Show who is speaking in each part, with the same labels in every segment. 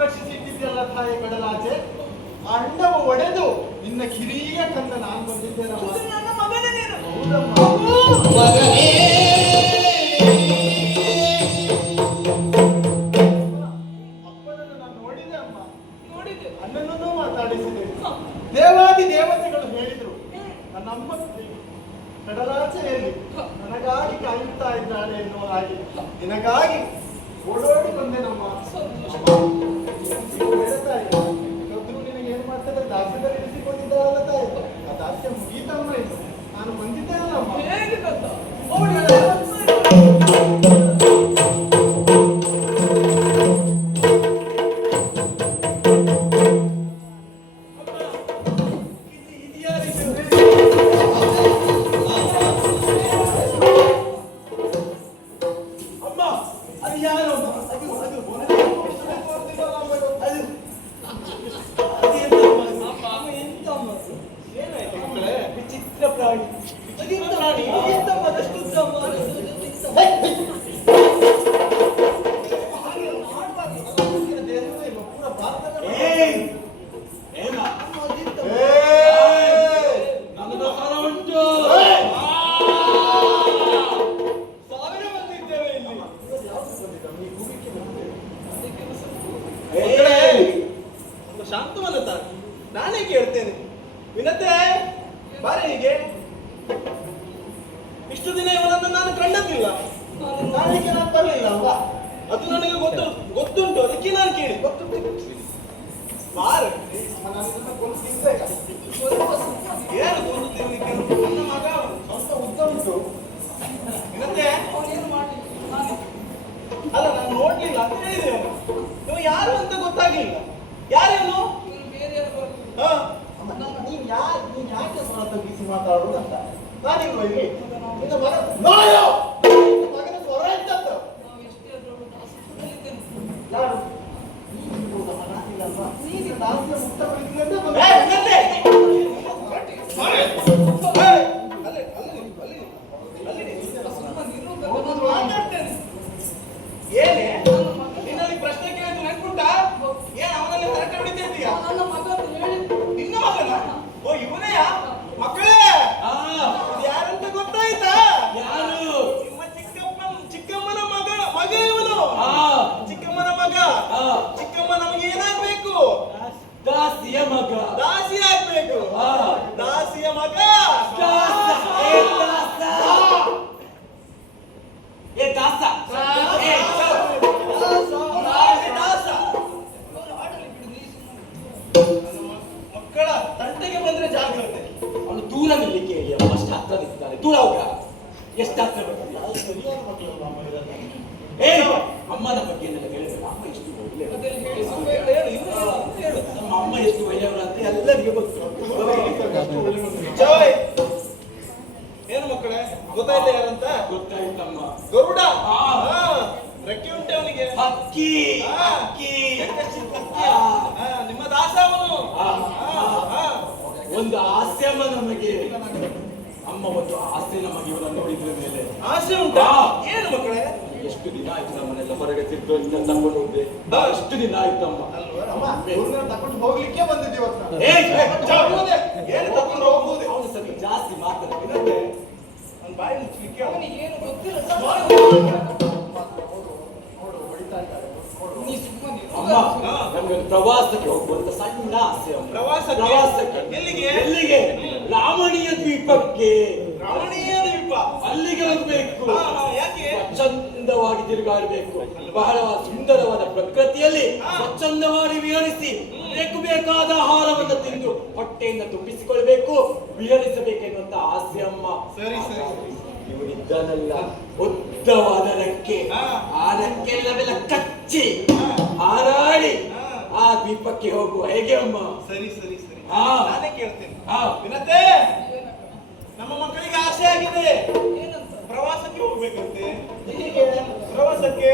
Speaker 1: ರಕ್ಷಿಸಿಟ್ಟಿದ್ಯಲ್ಲ ತಾಯಿ ಕಡಲಾಚೆ ಆ ಅಂಡವು ಒಡೆದು ನಿನ್ನ ಕಿರಿಯ ಕಂದ ನಾನು ಬಂದಿದ್ದೇನಮ್ಮ?
Speaker 2: ಇದು ನನ್ನ ಮಗನೇ ನೀನು.
Speaker 1: ಹೌದಮ್ಮ.
Speaker 3: ಮಗನೇ.
Speaker 1: ಅಪ್ಪನನ್ನು ನಾನು ನೋಡಿದೆ ಅಮ್ಮ.
Speaker 2: ನೋಡಿದೆ.
Speaker 1: ಅಣ್ಣನನ್ನೂ ಮಾತಾಡಿಸಿದೆ. ದೇವಾದಿ ದೇವತೆಗಳು ಹೇಳಿದರು. ನನ್ನ ಅಮ್ಮ ಕಡಲಾಚೆಯಲ್ಲಿ ನನಗಾಗಿ ಕಾಯುತ್ತಾ ಇದ್ದಾಳೆ ಎನ್ನುವ ಹಾಗೆ. ನಿನಗಾಗಿ ಓಡೋಡಿ ಬಂದೆ ನಮ್ಮ ನಿನಗೆ ಏನ್ ಮಾಡ್ತಾರೆ ದಾಸ್ಯದಲ್ಲಿ ಇರಿಸಿಕೊಂಡಿದ್ದಾರಲ್ಲ ತಾಯಿ. ಆ ದಾಸ್ಯ ಮುಗೀತಮ್ಮ ಇದು. ಅದು ಯಾರು ಅದು ಅದು? ವಿಚಿತ್ರ ಪ್ರಾಣಿ ಅದಿಂತ ಪ್ರಾಣಿ ಅದೆಂತಮ್ಮದಷ್ಟು ಉದ್ದಮ್ಮ?
Speaker 4: ಇಷ್ಟು ದಿನ ಇವನನ್ನು ನಾನು ಕಂಡದ್ದಿಲ್ಲ
Speaker 1: ನಾಳೆಗೆ ನಾನು ಬರಲಿಲ್ಲ ಅಲ್ವಾ
Speaker 4: ಅದು ನನಗೆ ಗೊತ್ತು, ಗೊತ್ತುಂಟು, ಅದಕ್ಕೆ ನಾನು ಕೇಳಿ.
Speaker 1: ಗೊತ್ತು
Speaker 4: ಬಾರೆ.
Speaker 1: ನಾನು
Speaker 4: ಏನು ಕೊಂದು ತಿನ್ಲಿಕ್ಕೆ ನನ್ನ ಮಗ.
Speaker 1: ಸ್ವಂತ ಉದ್ದ ಉಂಟು.
Speaker 4: ವಿನತೆ
Speaker 2: ಅವನೇನು ನಾನೇ
Speaker 4: ಅಲ್ಲ, ನಾನು ನೋಡ್ಲಿಲ್ಲ ಅಂತ ಹೇಳಿದೆ ಅವನು. ಯಾರು ಅಂತ ಗೊತ್ತಾಗ್ಲಿಲ್ಲ. ಯಾರೇನು?
Speaker 2: ಯಾರು
Speaker 4: ಹಾ.
Speaker 1: ನೀನ್ ಯಾ ನೀನ್ ಯಾಕೆ ಮಾತಾಡೋದು ಅಂತ? ನಾನಿಲ್ವ ಇಲ್ಲಿ? ನಿನ್ನ ಮಗ
Speaker 4: ಗೊತ್ತಾಯ್ತಾ ಯಾರಂತ
Speaker 3: ಗೊತ್ತಾಯ್ತಮ್ಮ
Speaker 4: ಗರುಡ? ರೆಕ್ಕೆ ಉಂಟೆ ಅವನಿಗೆ?
Speaker 3: ಹಕ್ಕಿ
Speaker 4: ಆ.
Speaker 3: ಹಕ್ಕಿ.
Speaker 4: ನಿಮ್ಮ ದಾಸ ಅವನು?
Speaker 3: ಆ.
Speaker 4: ಆ, ಆ.
Speaker 3: ಒಂದು ಹಾಸ್ಯಮ್ಮ ನಮಗೆ. ಅಮ್ಮ ಒಂದು ಆಸೆ ನಮಗೆ ಇವರನ್ನು ನೋಡಿದ್ರ ಮೇಲೆ.
Speaker 4: ಆಸೆ ಉಂಟಾ. ಏನು ಮಕ್ಕಳೇ?
Speaker 3: ಎಷ್ಟು ದಿನ ಆಯ್ತು ನಮ್ಮನ್ನೆಲ್ಲ ಹೊರಗೆ ತಿದ್ದು ಇದನ್ನ ತಗೊಂಡು ಹೋಗ್ದೆ ಎಷ್ಟು ದಿನ ಆಯ್ತು ಅಮ್ಮ?
Speaker 1: ತಕೊಂಡು ಹೋಗ್ಲಿಕ್ಕೆ ಬಂದಿದ್ದೀವಿ?
Speaker 4: ಏನು ತಕೊಂಡು ಹೋಗುವುದೇ
Speaker 3: ಅವನು ಸ್ವಲ್ಪ ಜಾಸ್ತಿ ಮಾತಾಡ್ತೀನಿ.
Speaker 4: ಬಾಯಿ ಮುಚ್ಚಲಿಕ್ಕೆ
Speaker 2: ಏನು ಗೊತ್ತಿಲ್ಲ.
Speaker 3: ಪ್ರವಾಸಕ್ಕೆ ಹೋಗುವಂತ ಸಣ್ಣ ಆಸೆ ಅಮ್ಮ.
Speaker 4: ಪ್ರವಾಸಕ್ಕೆ? ಎಲ್ಲಿಗೆ?
Speaker 3: ಎಲ್ಲಿಗೆ? ರಾಮಣೀಯ ದ್ವೀಪಕ್ಕೆ.
Speaker 4: ರಾಮಣೀಯ ದ್ವೀಪ?
Speaker 3: ಅಲ್ಲಿಗೆ ಹೋಗ್ಬೇಕು
Speaker 4: ಯಾಕೆ?
Speaker 3: ಸ್ವಚ್ಛಂದವಾಗಿ ತಿರುಗಾಡಬೇಕು. ಬಹಳ ಸುಂದರವಾದ ಪ್ರಕೃತಿಯಲ್ಲಿ. ಸ್ವಚ್ಛಂದವಾಗಿ ವಿಹರಿಸಿ ಬೇಕು ಬೇಕಾದ ಆಹಾರವನ್ನು ತಿಂದು ಹೊಟ್ಟೆಯಿಂದ ತುಂಬಿಸಿಕೊಳ್ಬೇಕು ಅಮ್ಮ
Speaker 4: ಸರಿ ಸರಿ.
Speaker 3: ಇವರಿದ್ದಾನಲ್ಲ ಉದ್ದವಾದ ರೆಕ್ಕೆ. ಆ ರೆಕ್ಕೆಲ್ಲವೆಲ್ಲ ಕಚ್ಚಿ.
Speaker 4: ಆರಾಡಿ
Speaker 3: ಹಾರಾಡಿ. ಆ ದೀಪಕ್ಕೆ ಹೋಗುವ. ಹೇಗೆ ಅಮ್ಮ?
Speaker 4: ಸರಿ ಸರಿ ಸರಿ. ನಾನೇ ಕೇಳ್ತೇನೆ.
Speaker 3: ಹಾ.
Speaker 4: ವಿನತೆ? ನಮ್ಮ ಮಕ್ಕಳಿಗೆ ಆಸೆ ಆಗಿದೆ.
Speaker 2: ಏನಂತ
Speaker 4: ಪ್ರವಾಸಕ್ಕೆ ಹೋಗ್ಬೇಕಂತೆ.
Speaker 1: ಹೀಗೆ.
Speaker 4: ಪ್ರವಾಸಕ್ಕೆ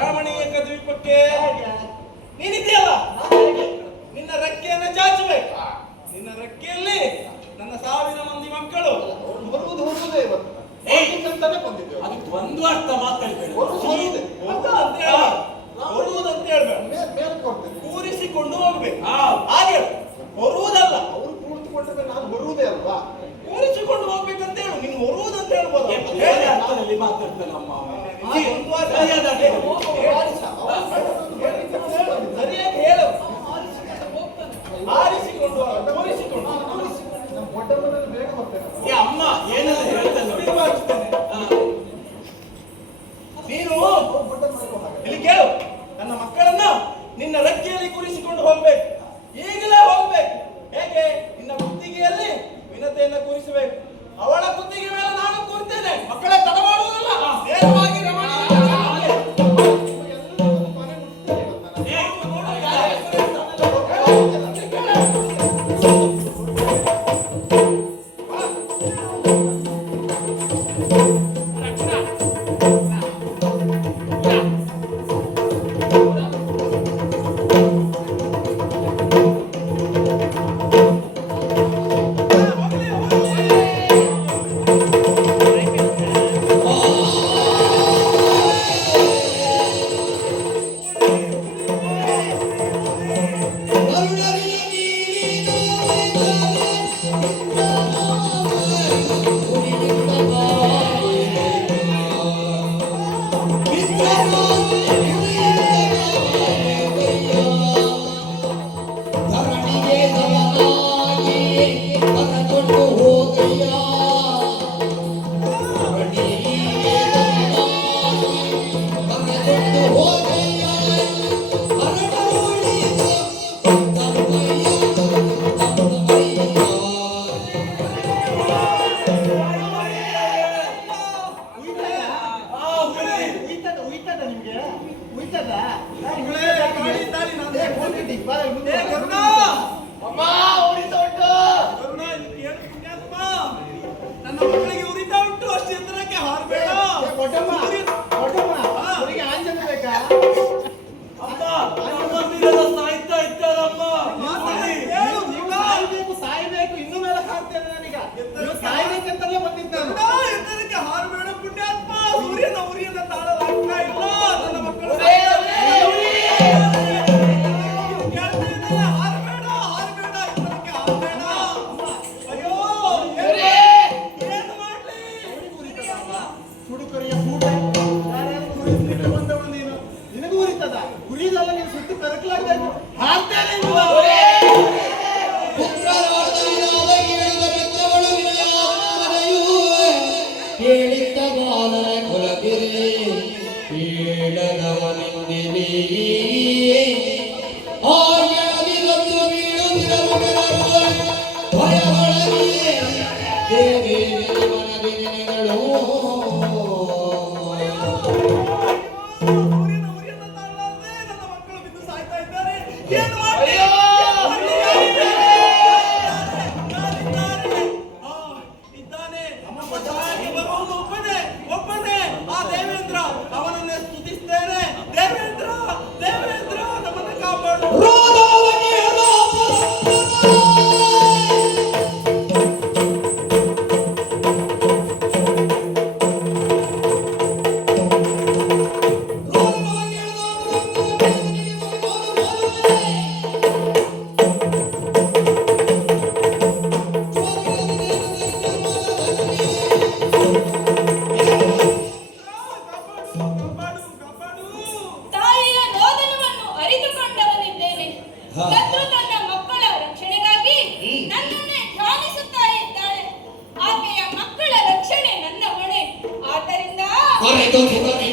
Speaker 4: ರಮಣೀಯ ದ್ವೀಪಕ್ಕೆ
Speaker 1: ಪೂರ್ವಾರ್ಥ ಮಾತಾಡ್ತೇನೆ
Speaker 3: ಕೂರಿಸಿಕೊಂಡು ಹೋಗ್ಬೇಕು. ಬರುವುದಲ್ಲ. ಹೊರುವುದಲ್ಲ
Speaker 5: ಅವರು ಕೂರಿಸಿಕೊಂಡ ನಾನು ಬರುವುದೇ ಅಲ್ವಾ?
Speaker 3: ಕೂರಿಸಿಕೊಂಡು ಹೋಗ್ಬೇಕಂತ ಹೇಳು ನೀನು ಬರುವುದಂತ ಹೇಳ್ಬೋದು?
Speaker 4: ಮಾತಾಡ್ತಾನೆ ಅಮ್ಮ
Speaker 5: ನೀವು ಸುತ್ತಿ ಕರಕಲಾಗ್ತಾ ಇದ್ರು ಹಾಕ್ತಾನೆ
Speaker 6: corre
Speaker 7: 你